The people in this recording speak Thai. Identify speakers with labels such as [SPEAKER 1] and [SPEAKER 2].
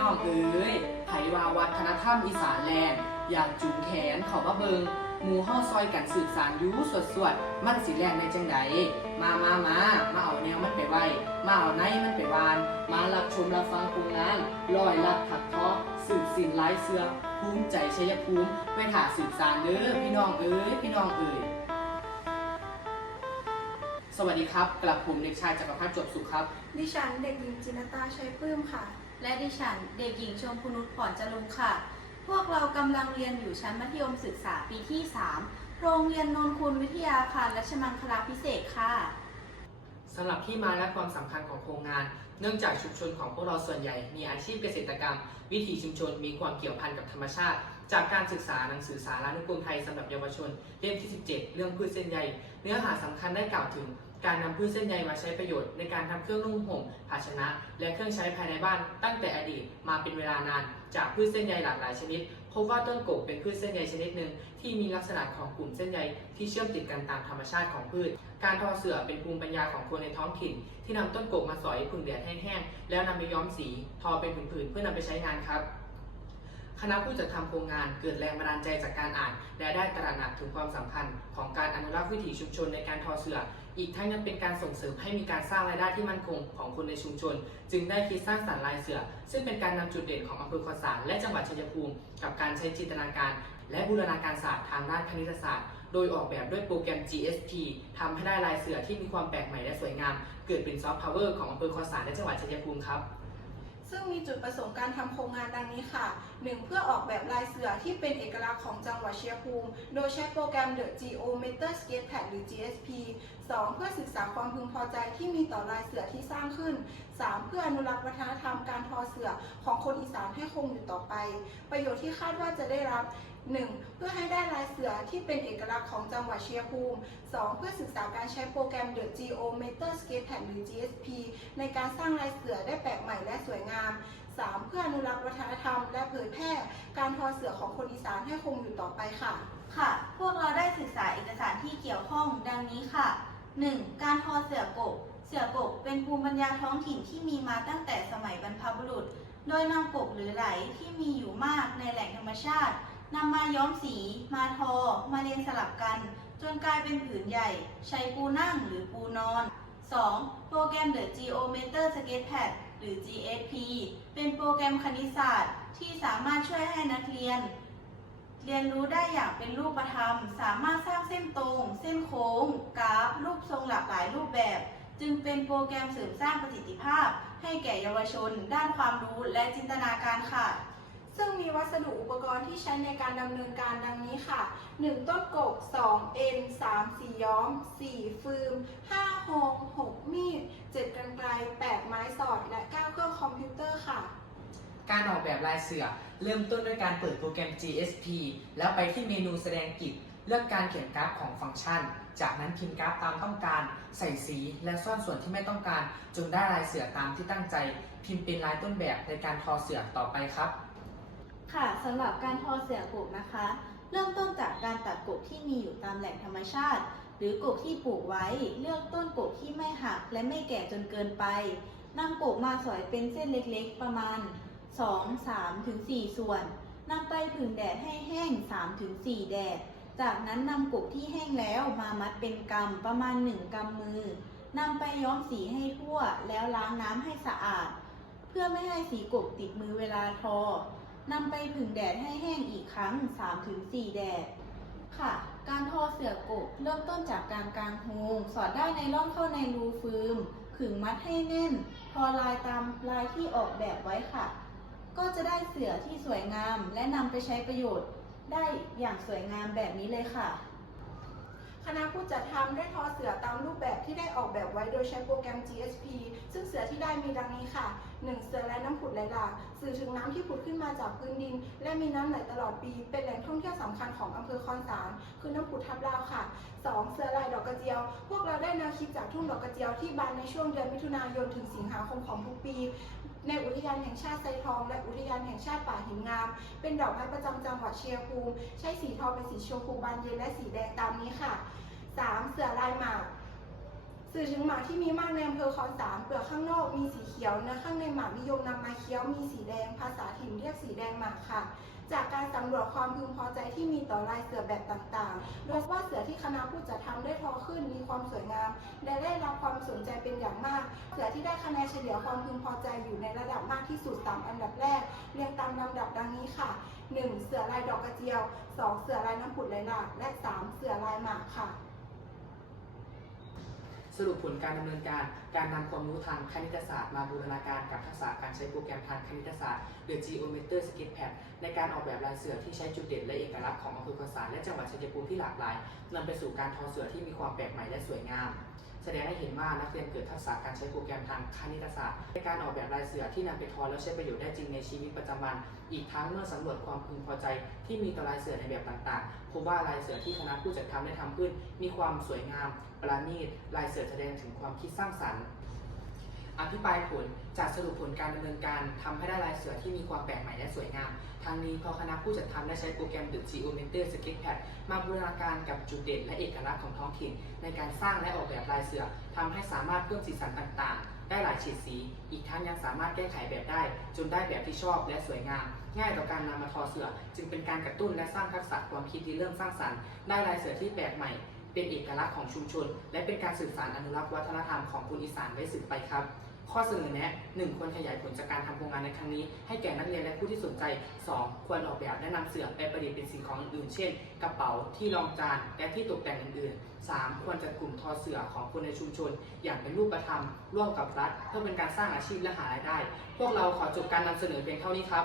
[SPEAKER 1] น้องเอ๋ยไผว่าวัฒนธรรมอีสานแลนด์อยากจูงแขนเขามาเบิงหมู่ห้อซอยกันสืบสารอยูสวดสวดมันสิแลนในจังใดมามามามาเอาแนวมันไปไว้ มาเอาในมันไปวาน มารับชมรับฟังโครงงานลอยลัดถักทอสืบสินลายเสือภูมิใจชัยภูมิไปถาสืบสารเด้อพี่น้องเอ๋ยพี่น้องเอ๋ยสวัสดีครับกลับผมเด็กชายจักรพัฒน์จบสุขครับ
[SPEAKER 2] ดิฉันเด็กหญิงจินตาชัยปลื้มค่ะ
[SPEAKER 3] และดิฉันเด็กหญิงชมพูนุชผ่อนจรุงค่ะ พวกเรากำลังเรียนอยู่ชั้นมัธยมศึกษาปีที่ 3 โรงเรียนนนคุณวิทยาคารรัชมังคลาพิเศษค่ะ
[SPEAKER 1] สำหรับที่มาและความสำคัญของโครงงาน เนื่องจากชุมชนของพวกเราส่วนใหญ่ มีอาชีพเกษตรกรรม วิถีชุมชนมีความเกี่ยวพันกับธรรมชาติ จากการศึกษาหนังสือสารานุกรมไทยสำหรับเยาวชนเล่มที่ 17 เรื่องพืชเส้นใย เนื้อหาสำคัญได้กล่าวถึงการนำพืชเส้นใยมาใช้ประโยชน์ในการทำเครื่องนุ่งห่มภาชนะ และเครื่องใช้ภายในบ้านตั้งแต่อดีตมาเป็นเวลานาน จากพืชเส้นใยหลากหลายชนิดพบว่าต้นกกเป็นพืชเส้นใยชนิดหนึ่งที่มีลักษณะของกลุ่มเส้นใยที่เชื่อมติดกันตามธรรมชาติของพืช การทอเสื่อเป็นภูมิปัญญาของคนในท้องถิ่น ที่นำต้นกกมาสอยผึ่งแดดแห้งๆแล้วนำไปย้อมสี ทอเป็นผืนๆเพื่อนำไปใช้งานครับ คณะผู้จัดทำโครงงานเกิดแรงบันดาลใจจากการอ่าน และได้ตระหนักถึงความสำคัญของการอนุรักษ์วิถีชุมชนในการทอเสื่ออีกทั้งยังเป็นการส่งเสริมให้มีการสร้างรายได้ที่มั่นคงของคนในชุมชน จึงได้คิดสร้างสรรค์ลายเสือ ซึ่งเป็นการนำจุดเด่นของอำเภอคอนสารและจังหวัดชัยภูมิ กับการใช้จินตนาการ และบูรณาการศาสตร์ทางด้านคณิตศาสตร์โดยออกแบบด้วยโปรแกรม GSP ทำให้ได้ลายเสือที่มีความแปลกใหม่และสวยงาม เกิดเป็นซอฟต์พาวเวอร์ของอำเภอคอนสารและจังหวัดชัยภูมิครับ
[SPEAKER 2] ซึ่งมีจุดประสงค์การทำโครงงานดังนี้ค่ะ 1. เพื่อออกแบบลายเสือที่เป็นเอกลักษณ์ของจังหวัดเชียงภูมิ โดยใช้โปรแกรม The Geometer Sketchpad หรือ GSP 2. เพื่อศึกษาความพึงพอใจที่มีต่อลายเสือที่สร้างขึ้น 3. เพื่ออนุรักษ์วัฒนธรรมการทอเสือของคนอีสานให้คงอยู่ต่อไป ประโยชน์ที่คาดว่าจะได้รับ 1. เพื่อให้ได้ลายเสือที่เป็นเอกลักษณ์ของจังหวัดเชียงภูมิ 2. เพื่อศึกษาการใช้โปรแกรม The Geometer Sketchpad หรือ GSP ในการสร้างลายเสือได้แปลกใหม่และสวยงาม 3. เพื่ออนุรักษ์วัฒนธรรม และเผยแพร่การทอเสือของคนอีสานให้คงอยู่ต่อไปค่ะ
[SPEAKER 3] ค่ะ พวกเราได้ 1. การทอเสือกก เสือกกเป็นภูมิปัญญาท้องถิ่นที่มีมาตั้งแต่สมัยบรรพบุรุษ โดยนำกกหรือไหลที่มีอยู่มากในแหล่งธรรมชาตินำมาย้อมสี มาทอ มาเรียงสลับกัน จนกลายเป็นผืนใหญ่ ใช้ปูนั่งหรือปูนอน 2. โปรแกรม The Geometer Sketchpad หรือ GSP เป็นโปรแกรมคณิตศาสตร์ที่สามารถช่วยให้นักเรียน เรียนรู้ได้อย่างเป็นรูปธรรม สามารถสร้างเส้นตรง เส้นโค้ง กราฟ รูปทรงหลากหลายรูปแบบ จึงเป็นโปรแกรมเสริมสร้างประสิทธิภาพ ให้แก่เยาวชน ด้านความรู้และจินตนาการค่ะ
[SPEAKER 2] ซึ่งมีวัสดุอุปกรณ์ที่ใช้ในการดำเนินการดังนี้ค่ะ 1. ต้นกก 2. เอ็น 3. สีย้อม 4. ฟืม 5. โฮง 6. มีด 7. กรรไกร 8. ไม้สอ
[SPEAKER 1] การออกแบบลายเสือ เริ่มต้นด้วยการเปิดโปรแกรม GSP แล้วไปที่เมนูแสดงกิจ เลือกการเขียนกราฟของฟังก์ชัน จากนั้นพิมพ์กราฟตามต้องการ ใส่สีและซ่อนส่วนที่ไม่ต้องการ จนได้ลายเสือตามที่ตั้งใจ พิมพ์เป็นลายต้นแบบในการทอเสือต่อไปครับ
[SPEAKER 3] ค่ะสำหรับการทอเสือกกนะคะ เริ่มต้นจากการตัดกกที่มีอยู่ตามแหล่งธรรมชาติ หรือกกที่ปลูกไว้ เลือกต้นกกที่ไม่หักและไม่แก่จนเกินไปนำกกมาสอยเป็นเส้นเล็กๆ ประมาณ 2 3ถึง4ส่วนนำไปผึ่งแดดให้แห้ง3ถึง4แดด จากนั้นนำกกที่แห้งแล้วมามัดเป็นกำประมาณ 1กำมือนำไปย้อมสีให้ทั่วแล้วล้างน้ำให้สะอาด เพื่อไม่ให้สีกกติดมือเวลาทอนำไปผึ่งแดดให้แห้งอีกครั้ง 3-4 แดด ค่ะ การทอเสือกกเริ่มต้นจากการกางโฮงสอดได้ในร่องเข้าในรูฟืมขึงมัดให้แน่นทอลายตามลายที่ออกแบบไว้ค่ะ ก็จะได้เสือที่สวยงามและนำไปใช้ประโยชน์ได้อย่างสวยงามแบบนี้เลยค่ะ
[SPEAKER 2] คณะผู้จัดทำได้ทอเสือตามรูปแบบที่ได้ออกแบบไว้โดยใช้โปรแกรม GSP ซึ่งเสือที่ได้มีดังนี้ค่ะ 1. เสือและน้ำผุดไหลหลากสื่อถึงน้ำที่ผุดขึ้นมาจากพื้นดิน และมีน้ำไหลตลอดปี เป็นแหล่งท่องเที่ยวสำคัญของอำเภอคอนสาร คือน้ำผุดทับลาวค่ะ 2. เสือลายดอกกระเจียว พวกเราได้แนวคิดจากทุ่งดอกกระเจียวที่บานในช่วงเดือนมิถุนายนถึงสิงหาคมของทุกปี ในอุทยานแห่งชาติไซทอง และอุทยานแห่งชาติป่าหินงาม เป็นดอกไม้ประจำจังหวัดเชียงภูมิ ใช้สีทองเป็นสีชมพูบานเย็นและสีแดงตามนี้ค่ะ 3. เสือลายหมากสื่อถึงหมากที่มีมากในอำเภอคอนสามเปลือกข้างนอกมีสีเขียวเนื้อข้างในหมากนิยมนำมาเคี้ยวมีสีแดง ภาษาถิ่นเรียกสีแดงหมากค่ะ จากการสำรวจความพึงพอใจที่มีต่อลายเสือแบบต่างๆ โดยว่าเสือที่คณะผู้จัดทำได้ทอขึ้นมีความสวยงาม และได้รับความสนใจเป็นอย่างมาก เสือที่ได้คะแนนเฉลี่ยความพึงพอใจอยู่ในระดับมากที่สุดตามอันดับแรก เรียงตามลำดับดังนี้ค่ะ 1. เสือลายดอกกระเจียว 2. เสือลายน้ำผุดไหลหลาก และ 3. เสือลายหมากค่ะ
[SPEAKER 1] สรุปผลการดำเนินการการนำความรู้ทางคณิตศาสตร์มาบูรณาการกับทักษะการใช้โปรแกรมทางคณิตศาสตร์หรือ Geometer Sketchpad ในการออกแบบลายเสือที่ใช้จุดเด่นและเอกลักษณ์ของอำเภอคอนสารและจังหวัดชัยภูมิที่หลากหลายนำไปสู่การทอเสือที่มีความแปลกใหม่และสวยงาม แสดงให้เห็นว่านักเรียนเกิดทักษะการใช้โปรแกรมทางคณิตศาสตร์ในการออกแบบลายเสือที่นำไปทอแล้วใช้ประโยชน์ได้จริงในชีวิตประจำวัน อีกทั้งเมื่อสำรวจความพึงพอใจที่มีต่อลายเสือในแบบต่างๆพบว่าลายเสือที่คณะผู้จัดทำได้ทำขึ้น มีความสวยงามประณีตลายเสือแสดงถึงความคิดสร้างสรรค์ อภิปรายผลจากสรุปผลการดำเนินการทำให้ได้ลายเสือที่มีความแปลกใหม่และสวยงาม ทั้งนี้เพราะคณะผู้จัดทำได้ใช้โปรแกรม The Geometer Sketchpad มาบูรณาการกับจุดเด่นและเอกลักษณ์ของท้องถิ่น ในการสร้างและออกแบบลายเสือทำให้สามารถเพิ่มสีสันต่างๆ ได้หลายเฉดสี อีกทั้งยังสามารถแก้ไขแบบได้ จนได้แบบที่ชอบและสวยงาม ง่ายต่อการนำมาทอเสือ จึงเป็นการกระตุ้นและสร้างทักษะความคิดที่เริ่มสร้างสรรค์ได้ลายเสือที่แปลกใหม่เป็นเอกลักษณ์ของชุมชน และเป็นการสื่อสารอนุรักษ์วัฒนธรรมของคนอีสานไว้สืบไปครับ ข้อเสนอแนะ 1. ควรขยายผลจากการทำโครงงานในครั้งนี้ ให้แก่นักเรียนและผู้ที่สนใจ 2. ควรออกแบบและนำเสื่อไปประดิษฐ์เป็นสิ่งของอื่นเช่น กระเป๋าที่รองจานและที่ตกแต่งอื่นๆ 3. ควรจัดกลุ่มทอเสือของคนในชุมชน อย่างเป็นรูปธรรม ร่วมกับรัฐ เพื่อเป็นการสร้างอาชีพและหารายได้ พวกเราขอจบการนำเสนอเพียงเท่านี้ครับ